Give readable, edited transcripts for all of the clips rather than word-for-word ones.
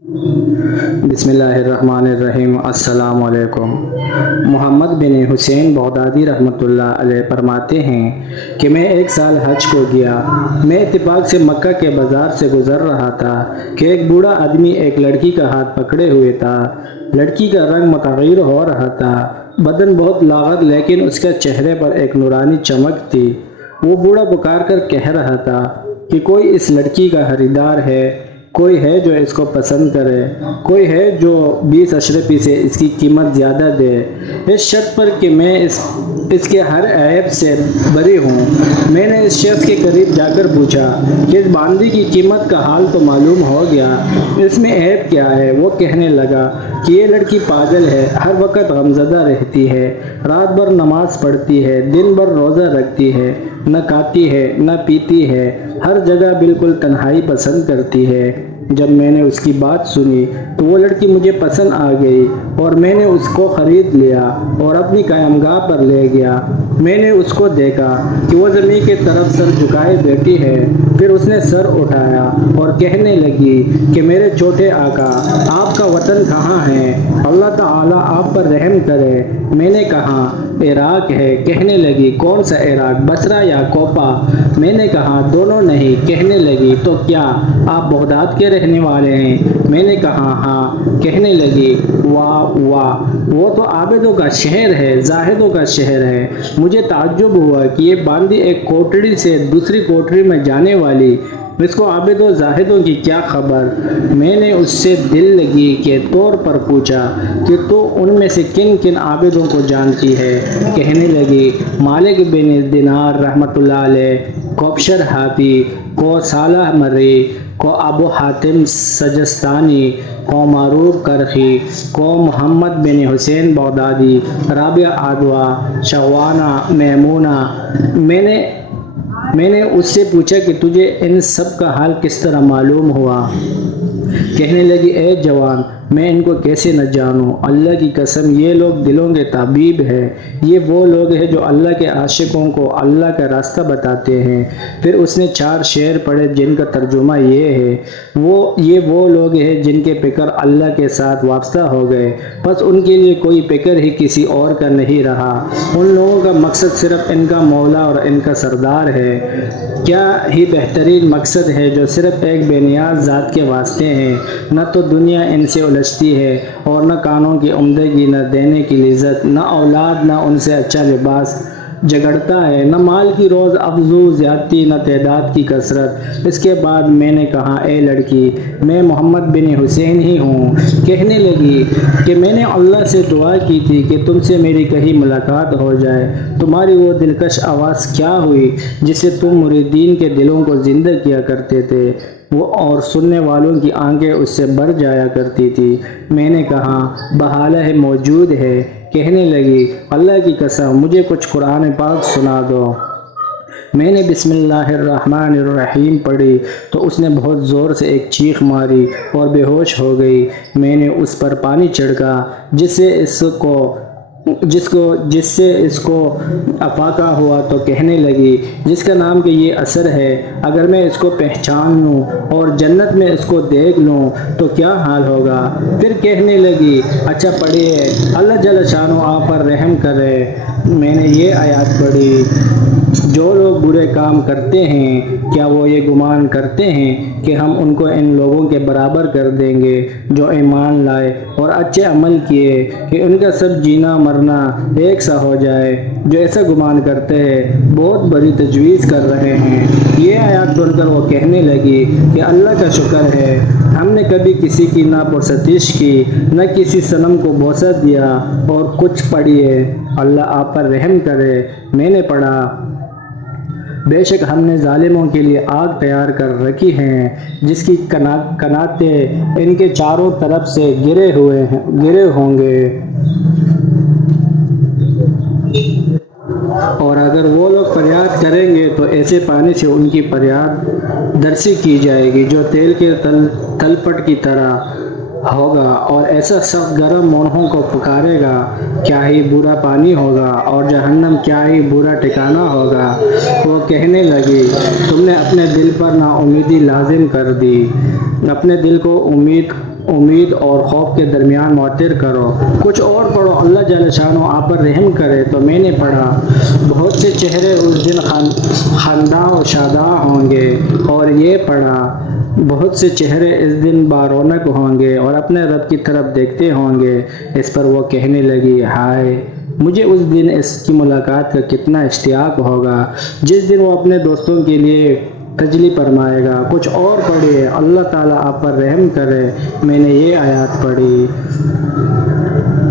بسم اللہ الرحمن الرحیم۔ السلام علیکم۔ محمد بن حسین بغدادی رحمۃ اللہ علیہ فرماتے ہیں کہ میں ایک سال حج کو گیا۔ میں اتفاق سے مکہ کے بازار سے گزر رہا تھا کہ ایک بوڑھا آدمی ایک لڑکی کا ہاتھ پکڑے ہوئے تھا۔ لڑکی کا رنگ متغیر ہو رہا تھا، بدن بہت لاغر، لیکن اس کے چہرے پر ایک نورانی چمک تھی۔ وہ بوڑھا پکار کر کہہ رہا تھا کہ کوئی اس لڑکی کا خریدار ہے، کوئی ہے جو اس کو پسند کرے، کوئی ہے جو 20 اشرفی سے اس کی قیمت زیادہ دے، اس شرط پر کہ میں اس کے ہر عیب سے بری ہوں۔ میں نے اس شخص کے قریب جا کر پوچھا کہ اس باندی کی قیمت کا حال تو معلوم ہو گیا، اس میں عیب کیا ہے؟ وہ کہنے لگا کہ یہ لڑکی پاگل ہے، ہر وقت غمزدہ رہتی ہے، رات بھر نماز پڑھتی ہے، دن بھر روزہ رکھتی ہے، نہ کھاتی ہے نہ پیتی ہے، ہر جگہ بالکل تنہائی پسند کرتی ہے۔ جب میں نے اس کی بات سنی تو وہ لڑکی مجھے پسند آ گئی اور میں نے اس کو خرید لیا اور اپنی قیامگاہ پر لے گیا۔ میں نے اس کو دیکھا کہ وہ زمین کی طرف سر جھکائے بیٹھی ہے، پھر اس نے سر اٹھایا اور کہنے لگی کہ میرے چھوٹے آقا، آپ کا وطن کہاں ہے؟ اللہ تعالیٰ آپ پر رحم کرے۔ میں نے کہا عراق ہے۔ کہنے لگی کون سا عراق، بصرہ یا کوفہ؟ میں نے کہا دونوں نہیں۔ کہنے لگی تو کیا آپ بغداد کے رہنے والے ہیں؟ میں نے کہا ہاں۔ کہنے لگی واہ واہ، وہ تو عابدوں کا شہر ہے، زاہدوں کا شہر ہے۔ مجھے تعجب ہوا کہ یہ باندی ایک کوٹڑی سے دوسری کوٹڑی میں جانے والی، اس کو عابد و زاہدوں کی کیا خبر؟ میں نے اس سے دل لگی کے طور پر پوچھا کہ تو ان میں سے کن کن عابدوں کو جانتی ہے؟ کہنے لگی مالک بن دینار رحمۃ اللہ علیہ، کو بشر حافی، کو صالح مری، کو ابو حاتم سجستانی، کو معروف کرخی، کو محمد بن حسین بغدادی، رابعہ ادوا، شغوانہ، میمونہ۔ میں نے اس سے پوچھا کہ تجھے ان سب کا حال کس طرح معلوم ہوا؟ کہنے لگی اے جوان، میں ان کو کیسے نہ جانوں؟ اللہ کی قسم، یہ لوگ دلوں کے طبیب ہیں۔ یہ وہ لوگ ہیں جو اللہ کے عاشقوں کو اللہ کا راستہ بتاتے ہیں۔ پھر اس نے 4 شعر پڑھے جن کا ترجمہ یہ ہے، یہ وہ لوگ ہیں جن کے فکر اللہ کے ساتھ وابستہ ہو گئے، بس ان کے لیے کوئی فکر ہی کسی اور کا نہیں رہا۔ ان لوگوں کا مقصد صرف ان کا مولا اور ان کا سردار ہے۔ کیا ہی بہترین مقصد ہے جو صرف ایک بے نیاز ذات کے واسطے ہیں۔ نہ تو دنیا ان سے الجھتی ہے اور نہ کانوں کی عمدگی، نہ دینے کی لذت، نہ اولاد، نہ ان سے اچھا لباس جھگڑتا ہے، نہ مال کی روز افزو زیادتی، نہ تعداد کی کثرت۔ اس کے بعد میں نے کہا اے لڑکی، میں محمد بن حسین ہی ہوں۔ کہنے لگی کہ میں نے اللہ سے دعا کی تھی کہ تم سے میری کہیں ملاقات ہو جائے۔ تمہاری وہ دلکش آواز کیا ہوئی جس سے تم مریدین کے دلوں کو زندہ کیا کرتے تھے، وہ اور سننے والوں کی آنکھیں اس سے بھر جایا کرتی تھی؟ میں نے کہا بحالہ موجود ہے۔ کہنے لگی اللہ کی قسم، مجھے کچھ قرآن پاک سنا دو۔ میں نے بسم اللہ الرحمن الرحیم پڑھی تو اس نے بہت زور سے ایک چیخ ماری اور بے ہوش ہو گئی۔ میں نے اس پر پانی چھڑکا جس سے اس کو افاقہ ہوا تو کہنے لگی جس کا نام کہ یہ اثر ہے، اگر میں اس کو پہچان لوں اور جنت میں اس کو دیکھ لوں تو کیا حال ہوگا؟ پھر کہنے لگی اچھا پڑھیے، اللہ جل شانہ آپ پر رحم کرے۔ میں نے یہ آیات پڑھی، جو لوگ برے کام کرتے ہیں کیا وہ یہ گمان کرتے ہیں کہ ہم ان کو ان لوگوں کے برابر کر دیں گے جو ایمان لائے اور اچھے عمل کیے کہ ان کا سب جینا مرنا ایک سا ہو جائے؟ جو ایسا گمان کرتے ہیں بہت بڑی تجویز کر رہے ہیں۔ یہ آیات سن کر وہ کہنے لگی کہ اللہ کا شکر ہے، ہم نے کبھی کسی کی نہ پرستش کی، نہ کسی صنم کو بوسہ دیا۔ اور کچھ پڑھیے، اللہ آپ پر رحم کرے۔ میں نے پڑھا بے شک ہم نے ظالموں کے لیے آگ تیار کر رکھی ہے جس کی کناتیں ان کے چاروں طرف سے گرے ہوں گے، اور اگر وہ لوگ فریاد کریں گے تو ایسے پانی سے ان کی فریاد درسی کی جائے گی جو تیل کے تلپٹ کی طرح ہوگا، اور ایسا سخت گرم مونہوں کو پکارے گا۔ کیا ہی برا پانی ہوگا، اور جہنم کیا ہی برا ٹھکانہ ہوگا۔ وہ کہنے لگی تم نے اپنے دل پر نا امیدی لازم کر دی، اپنے دل کو امید اور خوف کے درمیان معطر کرو۔ کچھ اور پڑھو، اللہ جل شانہ آپ پر رحم کرے۔ تو میں نے پڑھا، بہت سے چہرے اس دن خنداں و شاداں ہوں گے، اور یہ پڑھا، بہت سے چہرے اس دن بارونق ہوں گے اور اپنے رب کی طرف دیکھتے ہوں گے۔ اس پر وہ کہنے لگی، ہائے مجھے اس دن اس کی ملاقات کا کتنا اشتیاق ہوگا جس دن وہ اپنے دوستوں کے لیے تجلی فرمائے گا۔ کچھ اور پڑھیے، اللہ تعالیٰ آپ پر رحم کرے۔ میں نے یہ آیات پڑھی۔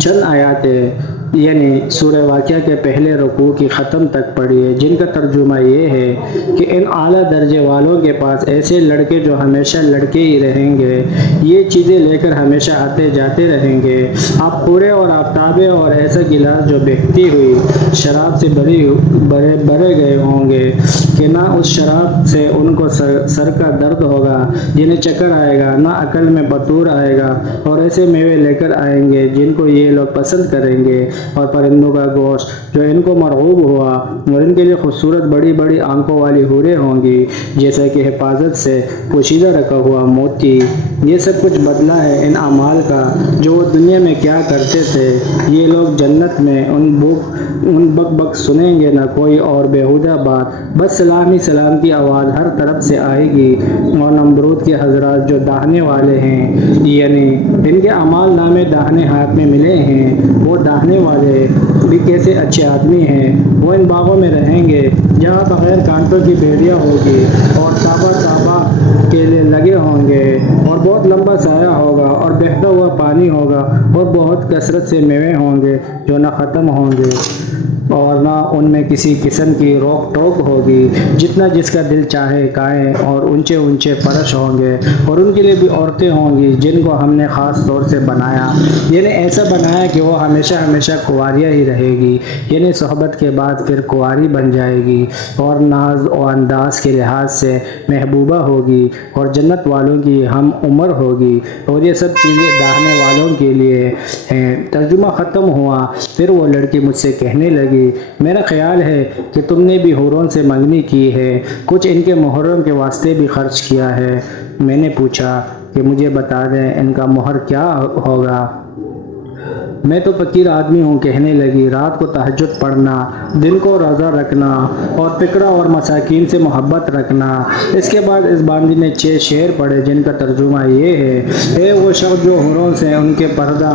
چند آیاتیں یعنی سورہ واقعہ کے پہلے رکوع کی ختم تک پڑھی ہے، جن کا ترجمہ یہ ہے کہ ان اعلیٰ درجے والوں کے پاس ایسے لڑکے جو ہمیشہ لڑکے ہی رہیں گے، یہ چیزیں لے کر ہمیشہ آتے جاتے رہیں گے۔ آپ پورے اور آفتابے اور ایسا گلاس جو بہتی ہوئی شراب سے بھرے گئے ہوں گے کہ نہ اس شراب سے ان کو سر کا درد ہوگا، جنہیں چکر آئے گا، نہ عقل میں فطور آئے گا، اور ایسے میوے لے کر آئیں گے جن کو یہ لوگ پسند کریں گے، اور پرندوں کا گوشت جو ان کو مرغوب ہوا، اور ان کے لیے خوبصورت بڑی بڑی آنکھوں والی حوریں ہوں گی جیسا کہ حفاظت سے پوشیدہ رکھا ہوا موتی۔ یہ سب کچھ بدلہ ہے ان اعمال کا جو وہ دنیا میں کیا کرتے تھے۔ یہ لوگ جنت میں ان بک بک سنیں گے، نہ کوئی اور بیہودہ بات، بس سلام ہی سلام کی آواز ہر طرف سے آئے گی۔ اور نمرود کے حضرات جو داہنے والے ہیں، یعنی ان کے اعمال نامے داہنے ہاتھ میں ملے ہیں، وہ داہنے والے بھی کیسے اچھے آدمی ہیں۔ وہ ان باغوں میں رہیں گے جہاں بغیر کانٹوں کی بیڑیاں ہوگی، اور تابہ کیلے لگے ہوں گے، اور بہت لمبا سایہ ہوگا، اور بہتا ہوا پانی ہوگا، اور بہت کثرت سے میوے ہوں گے جو نہ ختم ہوں گے، اور نہ ان میں کسی قسم کی روک ٹوک ہوگی، جتنا جس کا دل چاہے کھائیں، اور اونچے اونچے فرش ہوں گے، اور ان کے لیے بھی عورتیں ہوں گی جن کو ہم نے خاص طور سے بنایا، یعنی ایسا بنایا کہ وہ ہمیشہ ہمیشہ کنواریاں ہی رہے گی، یعنی صحبت کے بعد پھر کنواری بن جائے گی، اور ناز و انداز کے لحاظ سے محبوبہ ہوگی، اور جنت والوں کی ہم عمر ہوگی، اور یہ سب چیزیں داہنے والوں کے لیے ہیں۔ ترجمہ ختم ہوا۔ پھر وہ لڑکی مجھ سے کہنے لگی، میرا خیال ہے کہ تم نے بھی حوروں سے منگنی کی ہے، کچھ ان کے محرم کے واسطے بھی خرچ کیا ہے۔ میں نے پوچھا کہ مجھے بتا دیں ان کا مہر کیا ہوگا۔ میں تو فقیر آدمی ہوں۔ کہنے لگی، رات کو تہجد پڑھنا، دن کو روزہ رکھنا، اور فقراء اور مساکین سے محبت رکھنا۔ اس کے بعد اس باندی نے 6 شعر پڑھے جن کا ترجمہ یہ ہے، اے وہ شخص جو حوروں سے ان کے پردہ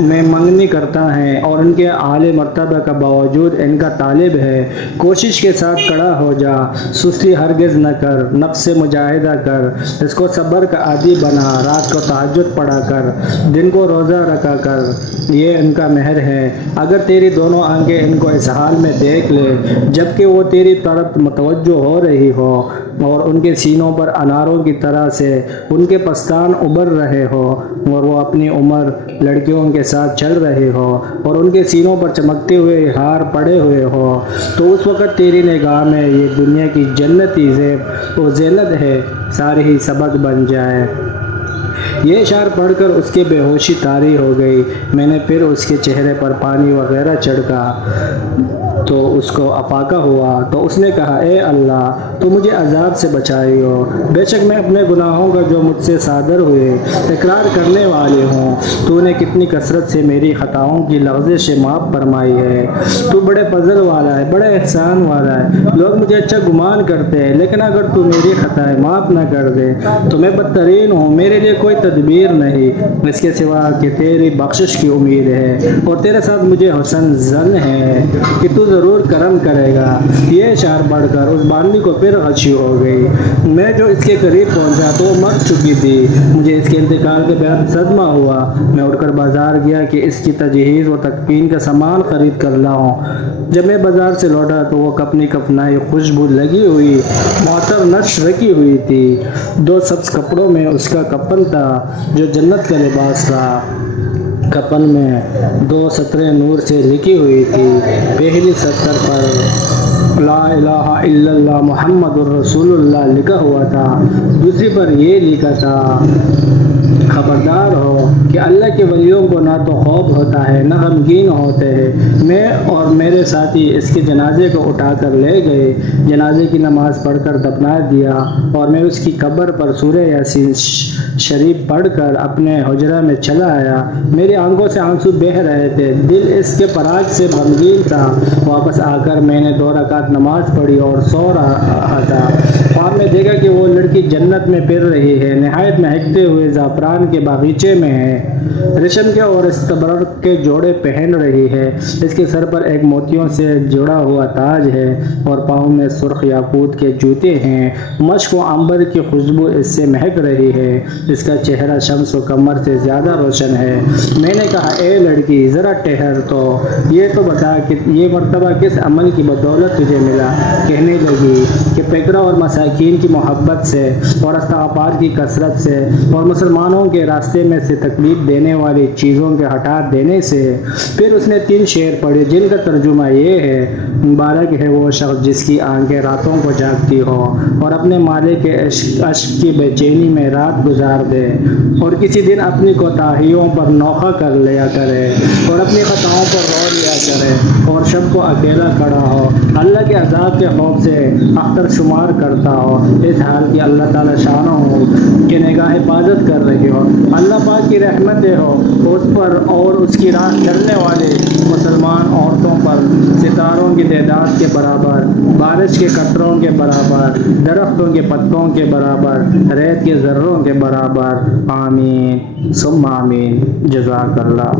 میں منگنی کرتا ہے اور ان کے اعلی مرتبہ کا باوجود ان کا طالب ہے، کوشش کے ساتھ کھڑا ہو جا، سستی ہرگز نہ کر، نفس سے مجاہدہ کر، اس کو صبر کا عادی بنا، رات کو تہجد پڑھا کر، دن کو روزہ رکھا کر، یہ ان کا مہر ہے۔ اگر تیری دونوں آنکھیں ان کو اس حال میں دیکھ لے جبکہ وہ تیری طرف متوجہ ہو رہی ہو، اور ان کے سینوں پر اناروں کی طرح سے ان کے پستان ابھر رہے ہو، اور وہ اپنی عمر لڑکیوں کے ساتھ چل رہے ہو، اور ان کے سینوں پر چمکتے ہوئے ہار پڑے ہوئے ہو، تو اس وقت تیری نگاہ میں یہ دنیا کی جنتی زیب و زینت ہے ساری ہی سبق بن جائے۔ یہ اشعار پڑھ کر اس کی بے ہوشی طاری ہو گئی۔ میں نے پھر اس کے چہرے پر پانی وغیرہ چھڑکا تو اس کو افاقہ ہوا، تو اس نے کہا، اے اللہ تو مجھے عذاب سے بچائیو، بے شک میں اپنے گناہوں کا جو مجھ سے صادر ہوئے اقرار کرنے والے ہوں۔ تو نے کتنی کثرت سے میری خطاؤں کی لغزش معاف فرمائی ہے۔ تو بڑے فضل والا ہے، بڑے احسان والا ہے۔ لوگ مجھے اچھا گمان کرتے ہیں، لیکن اگر تو میری خطائیں معاف نہ کر دے تو میں بدترین ہوں، میرے لیے کوئی تدبیر نہیں اس کے سوا کہ تیری بخشش کی امید ہے، اور تیرے ساتھ مجھے حسن ظن ہے کہ تو ضرور کرم کرے گا۔ یہ اشعار پڑھ کر اس باندی کو پھر غشی ہو گئی۔ میں جو اس کے قریب پہنچا تو وہ مر چکی تھی۔ مجھے اس کے انتقال کے بعد صدمہ ہوا۔ میں اٹھ کر بازار گیا کہ اس کی تجہیز و تکفین کا سامان خرید کر لاؤں۔ جب میں بازار سے لوٹا تو وہ کفنی کفنائی، خوشبو لگی ہوئی، معطر نش رکھی ہوئی تھی۔ 2 سبز کپڑوں میں اس کا کفن تھا جو جنت کا لباس تھا۔ کفن میں 2 سطریں نور سے لکھی ہوئی تھی۔ پہلی سطر پر لا الہ الا اللہ محمد الرسول اللہ لکھا ہوا تھا، دوسری پر یہ لکھا تھا، خبردار ہو کہ اللہ کے ولیوں کو نہ تو خوف ہوتا ہے نہ غمگین ہوتے ہیں۔ میں اور میرے ساتھی اس کے جنازے کو اٹھا کر لے گئے، جنازے کی نماز پڑھ کر دفنا دیا، اور میں اس کی قبر پر سورہ یاسین شریف پڑھ کر اپنے حجرہ میں چلا آیا۔ میری آنکھوں سے آنسو بہہ رہے تھے، دل اس کے فراق سے غمگین تھا۔ واپس آ کر میں نے 2 رکعت نماز پڑھی اور سو رہا تھا۔ خواب میں دیکھا کہ وہ لڑکی جنت میں پھر رہی ہے، نہایت مہکتے ہوئے زعفران کے باغیچے میں ہے، ریشم کے اور استبرق کے جوڑے پہن رہی ہے، اس کے سر پر ایک موتیوں سے جڑا ہوا تاج ہے اور پاؤں میں سرخ یاقوت کے جوتے ہیں، مشک و عنبر کی خوشبو اس سے مہک رہی ہے، اس کا چہرہ شمس و قمر سے زیادہ روشن ہے۔ میں نے کہا اے لڑکی ذرا ٹھہر تو، یہ تو بتا کہ یہ مرتبہ کس عمل کی بدولت تجھے ملا؟ کہنے لگی کہ فقراء اور مساکین کی محبت سے اور استغفار کی کثرت سے اور مسلمانوں کے راستے میں سے تکلیف دینے والی چیزوں کے ہٹا دینے سے۔ پھر اس نے 3 شعر پڑھے جن کا ترجمہ یہ ہے: مبارک ہے وہ شخص جس کی آنکھیں راتوں کو جاگتی ہو اور اپنے مالک کے اشک کی بے چینی میں رات گزار دے، اور کسی دن اپنی کوتاہیوں پر نوخہ کر لیا کرے اور اپنی خطاؤں پر رو لیا کرے اور شب کو اکیلا کھڑا ہو، اللہ کے عذاب کے خوف سے اختر شمار کرتا ہو، اس حال کی اللہ تعالی شانہ ہو کہ نگاہ حفاظت کر رہی ہو، اللہ پاک کی رحمتیں ہو اس پر اور اس کی راہ چلنے والے مسلمان عورتوں پر، ستاروں کی تعداد کے برابر، بارش کے قطروں کے برابر، درختوں کے پتوں کے برابر، ریت کے ذروں کے برابر۔ آمین ثم آمین۔ جزاک اللہ۔